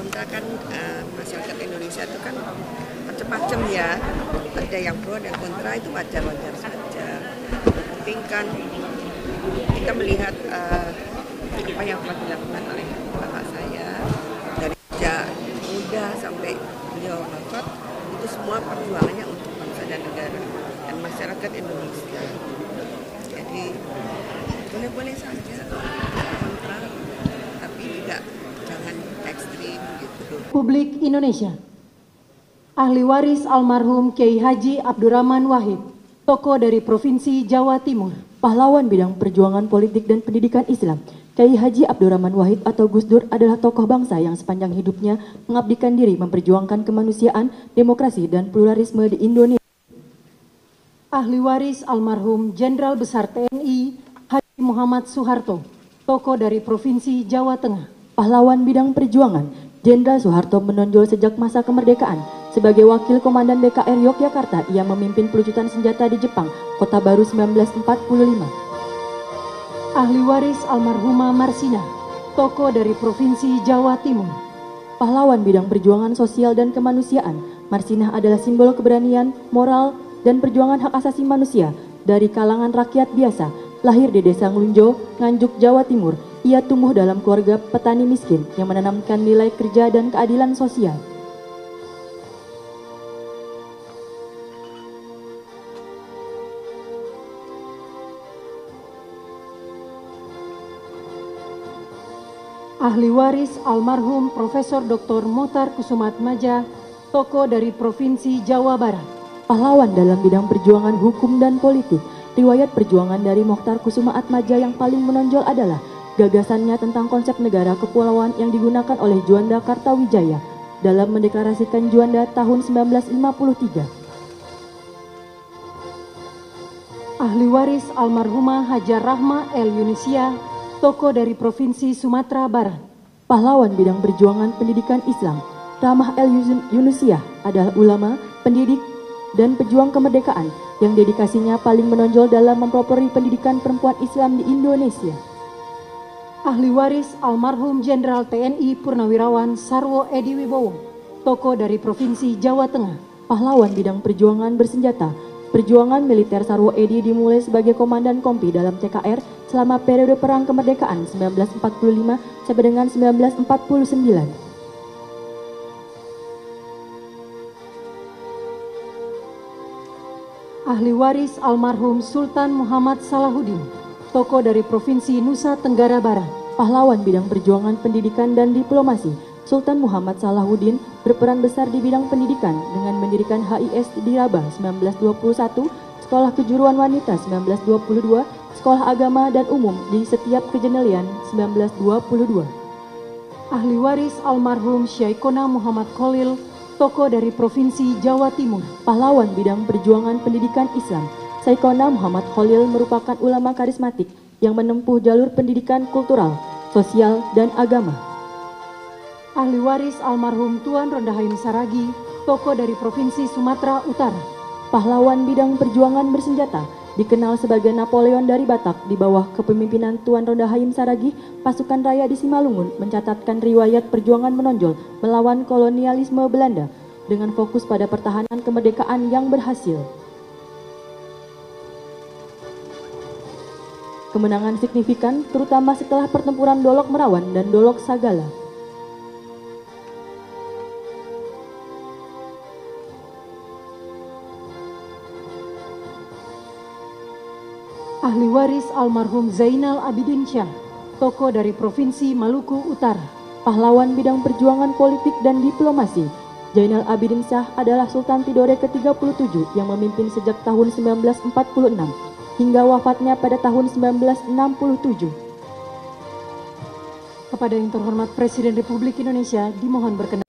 kontra kan masyarakat Indonesia itu kan macam-macam ya, ada yang pro dan kontra, itu wajar-wajar saja. Penting kan kita melihat apa yang telah dilakukan oleh bapak saya dari sejak muda sampai beliau wafat, itu semua perjuangannya untuk bangsa dan negara dan masyarakat Indonesia. Jadi boleh-boleh saja kontra, tapi juga jangan ekstrim gitu. Republik Indonesia. Ahli waris almarhum Kiai Haji Abdurrahman Wahid, tokoh dari Provinsi Jawa Timur, pahlawan bidang perjuangan politik dan pendidikan Islam. Kiai Haji Abdurrahman Wahid atau Gus Dur adalah tokoh bangsa yang sepanjang hidupnya mengabdikan diri memperjuangkan kemanusiaan, demokrasi, dan pluralisme di Indonesia. Ahli waris almarhum Jenderal Besar TNI Haji Muhammad Soeharto, tokoh dari Provinsi Jawa Tengah, pahlawan bidang perjuangan. Jenderal Soeharto menonjol sejak masa kemerdekaan. Sebagai wakil komandan BKR Yogyakarta, ia memimpin pelucutan senjata di Jepang, Kota Baru 1945. Ahli waris almarhumah Marsina, tokoh dari Provinsi Jawa Timur, pahlawan bidang perjuangan sosial dan kemanusiaan. Marsina adalah simbol keberanian, moral, dan perjuangan hak asasi manusia dari kalangan rakyat biasa. Lahir di Desa Nglunjo, Nganjuk, Jawa Timur, ia tumbuh dalam keluarga petani miskin yang menanamkan nilai kerja dan keadilan sosial. Ahli waris almarhum Profesor Dr. Mokhtar Kusumaatmadja, tokoh dari Provinsi Jawa Barat, pahlawan dalam bidang perjuangan hukum dan politik. Riwayat perjuangan dari Mokhtar Kusumaatmadja yang paling menonjol adalah gagasannya tentang konsep negara kepulauan yang digunakan oleh Juanda Kartawijaya dalam mendeklarasikan Juanda tahun 1953. Ahli waris almarhumah Hajar Rahma El Yunisia, tokoh dari Provinsi Sumatera Barat, pahlawan bidang perjuangan pendidikan Islam. Rahmah El Yunisia adalah ulama, pendidik, dan pejuang kemerdekaan yang dedikasinya paling menonjol dalam mempelopori pendidikan perempuan Islam di Indonesia. Ahli waris almarhum Jenderal TNI Purnawirawan Sarwo Edi Wibowo, tokoh dari Provinsi Jawa Tengah, pahlawan bidang perjuangan bersenjata. Perjuangan militer Sarwo Edi dimulai sebagai komandan kompi dalam TKR selama periode Perang Kemerdekaan 1945 sampai dengan 1949. Ahli waris almarhum Sultan Muhammad Salahuddin, tokoh dari Provinsi Nusa Tenggara Barat, pahlawan bidang perjuangan pendidikan dan diplomasi. Sultan Muhammad Salahuddin berperan besar di bidang pendidikan dengan mendirikan HIS di Rabah 1921, Sekolah Kejuruan Wanita 1922, Sekolah Agama dan Umum di setiap Kejenelian 1922. Ahli waris almarhum Syekhona Muhammad Khalil, tokoh dari Provinsi Jawa Timur, pahlawan bidang perjuangan pendidikan Islam. Syekhona Muhammad Khalil merupakan ulama karismatik yang menempuh jalur pendidikan kultural, sosial, dan agama. Ahli waris almarhum Tuan Rondahaim Saragi, tokoh dari Provinsi Sumatera Utara, pahlawan bidang perjuangan bersenjata, dikenal sebagai Napoleon dari Batak. Di bawah kepemimpinan Tuan Rondahaim Saragi, pasukan raya di Simalungun mencatatkan riwayat perjuangan menonjol melawan kolonialisme Belanda dengan fokus pada pertahanan kemerdekaan yang berhasil. Kemenangan signifikan terutama setelah pertempuran Dolok Merawan dan Dolok Sagala. Ahli waris almarhum Zainal Abidin Syah, tokoh dari Provinsi Maluku Utara, pahlawan bidang perjuangan politik dan diplomasi. Zainal Abidin Syah adalah Sultan Tidore ke-37 yang memimpin sejak tahun 1946 hingga wafatnya pada tahun 1967. Kepada yang terhormat Presiden Republik Indonesia dimohon berkenan.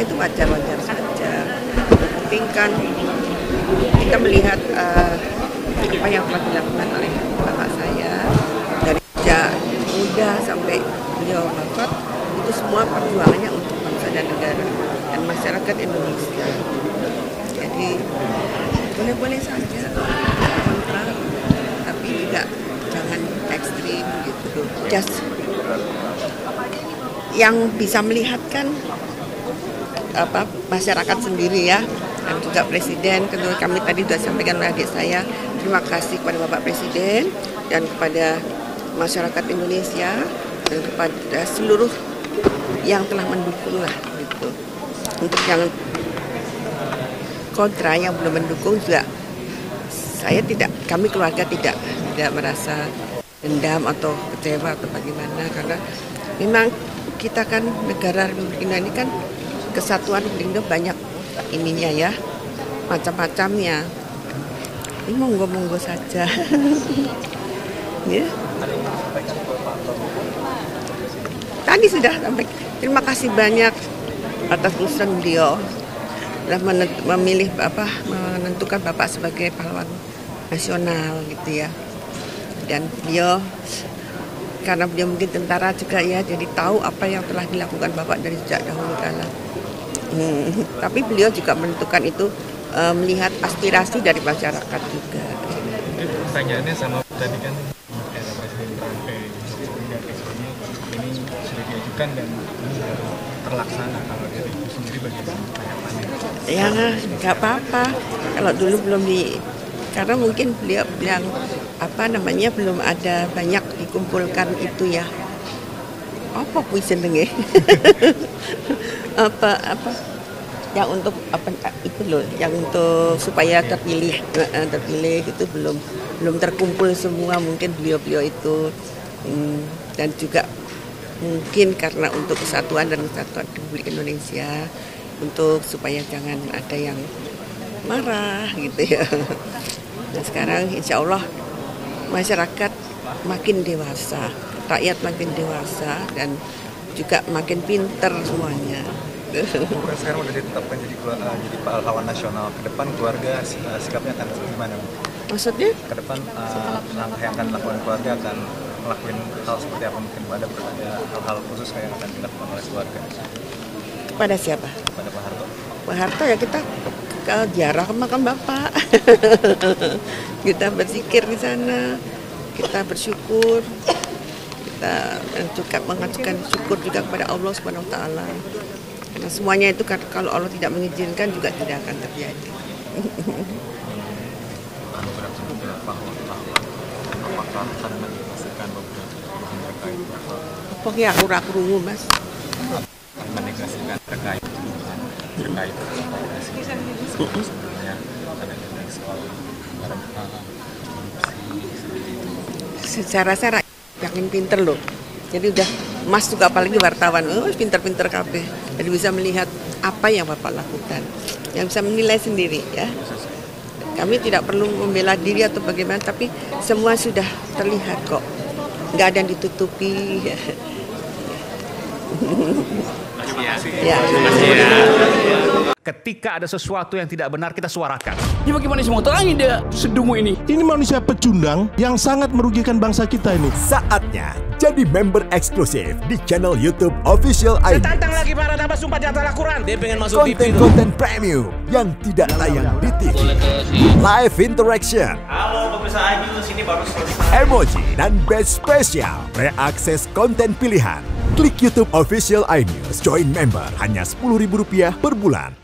kontra itu wajar-wajar saja. Yang penting kan kita melihat apa yang telah dilakukan oleh bapak saya dari sejak muda sampai beliau wafat, itu semua perjuangannya untuk bangsa dan negara dan masyarakat Indonesia. Jadi boleh-boleh saja kontra, tapi juga jangan ekstrim gitu. Just yang bisa melihatkan masyarakat sendiri ya, dan juga Presiden. Kami tadi sudah sampaikan oleh adik saya, terima kasih kepada Bapak Presiden dan kepada masyarakat Indonesia dan kepada seluruh yang telah mendukung lah gitu. Untuk yang kontra, yang belum mendukung juga, kami keluarga tidak merasa dendam atau kecewa atau bagaimana, karena memang kita kan negara Republik Indonesia ini kan kesatuan Republik Indonesia banyak ininya ya, macam-macamnya. Ini monggo-monggo saja. Ya. Tadi sudah sampai. Terima kasih banyak atas usulan beliau telah menentukan Bapak sebagai pahlawan nasional gitu ya. Dan beliau, karena beliau mungkin tentara juga ya, jadi tahu apa yang telah dilakukan Bapak dari sejak dahulu kala. Tapi beliau juga menentukan itu melihat aspirasi dari masyarakat juga. Pertanyaannya sama tadi kan, era Presiden Trump Jokowi dan Presiden ini sudah diajukan dan ini sudah terlaksana. Kalau dari itu sendiri bagaimana tanggapannya? Ya nggak apa-apa. Kalau dulu belum karena mungkin beliau bilang belum ada banyak dikumpulkan itu ya. Apa jenenge? apa yang untuk itu loh, yang untuk supaya terpilih itu belum terkumpul semua, mungkin beliau itu dan juga mungkin karena untuk kesatuan dan kesatuan Republik Indonesia, untuk supaya jangan ada yang marah gitu ya. Nah sekarang insya Allah masyarakat makin dewasa, rakyat makin dewasa dan juga makin pinter semuanya. Bukan sekarang udah ditetapkan jadi pahlawan nasional, ke depan keluarga sikapnya akan gimana? Maksudnya? Ke depan langkah yang akan dilakukan keluarga akan melakukan hal seperti apa, mungkin ada hal-hal khusus kayak yang akan dilakukan oleh keluarga? Kepada siapa? Kepada Pak Harto. Pak Harto ya kita ke ziarah ke makam Bapak. Kita berzikir di sana, kita bersyukur, kita juga mengajukan syukur juga kepada Allah Subhanahu Wa Taala. Karena semuanya itu kalau Allah tidak mengizinkan juga tidak akan terjadi. Apakah akan menegasikan beberapa mereka itu? Pokoknya aku rungu Mas. Menegasikan terkait sebelumnya ada soal barang secara saya yakin pinter loh. Jadi udah Mas juga apalagi wartawan, pinter-pinter kabeh. Jadi bisa melihat apa yang Bapak lakukan, yang bisa menilai sendiri ya. Kami tidak perlu membela diri atau bagaimana, tapi semua sudah terlihat kok. Nggak ada yang ditutupi. Ya. Ketika ada sesuatu yang tidak benar, kita suarakan. Ini bagaimana semua terangin dia sedungu ini? Ini manusia pecundang yang sangat merugikan bangsa kita ini. Saatnya jadi member eksklusif di channel YouTube Official ID. Tantang lagi para nabas sumpah di antara Al-Quran. Dia pengen masuk TV. Konten-konten premium yang tidak tayang di TV. Live interaction. Halo pemirsa Ayu, sini baru Emoji dan batch spesial. Reakses konten pilihan. Klik YouTube Official iNews. Join member hanya Rp10.000 per bulan.